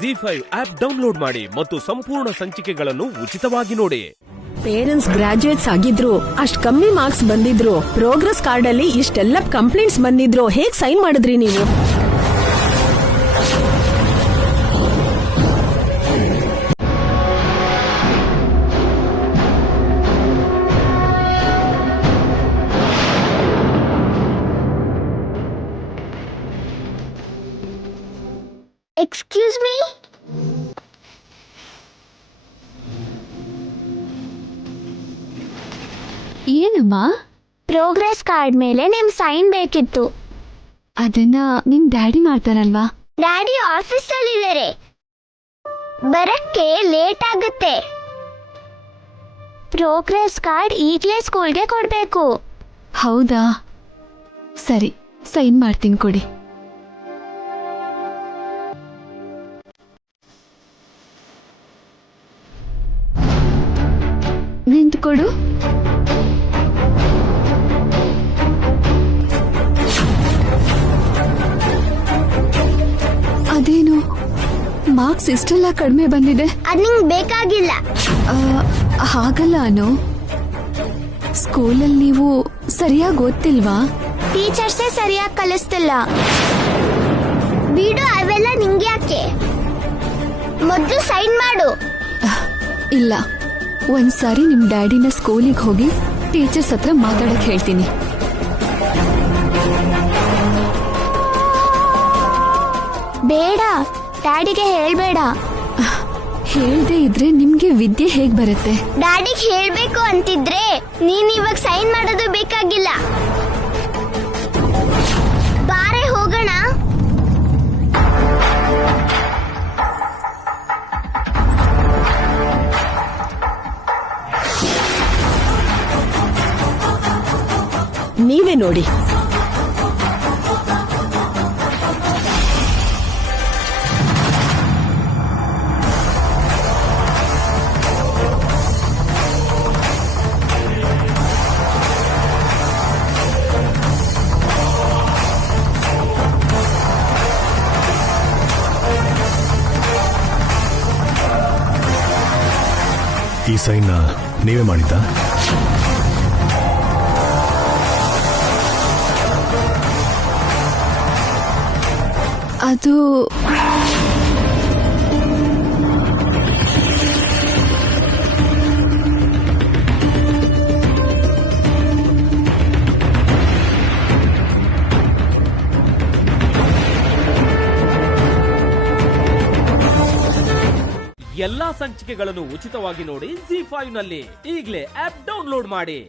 ಜಿ5 app download ಮಾಡಿ ಮತ್ತು ಸಂಪೂರ್ಣ ಸಂಚಿಕೆಗಳನ್ನು ಉಚಿತವಾಗಿ ನೋಡಿ. ಪೇರೆಂಟ್ಸ್ ಗ್ರಾಜುಯೇಟ್ಸ್ ಆಗಿದ್ರು, ಅಷ್ಟ್ ಕಮ್ಮಿ ಮಾರ್ಕ್ಸ್ ಬಂದಿದ್ರು, ಪ್ರೋಗ್ರೆಸ್ ಕಾರ್ಡ್ ಅಲ್ಲಿ ಇಷ್ಟೆಲ್ಲ ಕಂಪ್ಲೇಂಟ್ಸ್ ಬಂದಿದ್ರು, ಹೇಗ್ ಸೈನ್ ಮಾಡಿದ್ರಿ ನೀವು? Excuse me? ಏನಮ್ಮ? ಪ್ರೋಗ್ರೆಸ್ ಕಾರ್ಡ್ ಮೇಲೆ ನಿಮ್ ಸೈನ್ ಬೇಕಿತ್ತು. ಅದನ್ನ ನಿಮ್ ಡ್ಯಾಡಿ ಮಾಡ್ತಾರಲ್ವಾ? ಡ್ಯಾಡಿ ಆಫೀಸಲ್ಲಿದ್ದಾರೆ, ಬರಕ್ಕೆ ಲೇಟ್ ಆಗುತ್ತೆ. ಪ್ರೋಗ್ರೆಸ್ ಕಾರ್ಡ್ ಈಗಲೇ ಸ್ಕೂಲ್ಗೆ ಕೊಡ್ಬೇಕು. ಹೌದಾ, ಸರಿ, ಸೈನ್ ಮಾಡ್ತೀನಿ, ಕೊಡಿ. ನಿಂತ್ಕೊಡು. ಅದೇನು ಮಾರ್ಕ್ಸ್ ಇಷ್ಟೆಲ್ಲ ಕಡಿಮೆ ಬಂದಿದೆ? ಅದ್ ನಿಂಗ್ ಬೇಕಾಗಿಲ್ಲ. ಹಾಗಲ್ಲ ಅನು, ಸ್ಕೂಲಲ್ಲಿ ನೀವು ಸರಿಯಾಗಿ ಓದ್ತಿಲ್ವಾ? ಟೀಚರ್ಸೇ ಸರಿಯಾಗಿ ಕಲಿಸ್ತಿಲ್ಲ. ಬಿಡು, ಅವೆಲ್ಲ ನಿಂಗೆ ಯಾಕೆ? ಮೊದ್ಲು ಸೈನ್ ಮಾಡು. ಇಲ್ಲ, ಒಂದ್ಸಾರಿ ನಿಮ್ ಡ್ಯಾಡಿನ ಸ್ಕೂಲಿಗೆ ಹೋಗಿ ಟೀಚರ್ಸ್ ಹತ್ರ ಮಾತಾಡಕ್ ಹೇಳ್ತೀನಿ. ಬೇಡ, ಡ್ಯಾಡಿಗೆ ಹೇಳ್ಬೇಡ. ಹೇಳ್ದೆ ಇದ್ರೆ ನಿಮ್ಗೆ ವಿದ್ಯೆ ಹೇಗ್ ಬರುತ್ತೆ? ಡ್ಯಾಡಿಗೆ ಹೇಳ್ಬೇಕು ಅಂತಿದ್ರೆ ನೀನ್ ಇವಾಗ ಸೈನ್ ಮಾಡೋದು ಬೇಕಾಗಿಲ್ಲ. ಬಾರೆ ಹೋಗೋಣ. ನೀವೇ ನೋಡಿ. ಈ ಸೈನ್ ನೀವೇ ಮಾಡಿದ್ದ? ಅದು ಎಲ್ಲಾ ಸಂಚಿಕೆಗಳನ್ನು ಉಚಿತವಾಗಿ ನೋಡಿ ಜಿ5 ನಲ್ಲಿ. ಈಗಲೇ ಆಪ್ ಡೌನ್ಲೋಡ್ ಮಾಡಿ.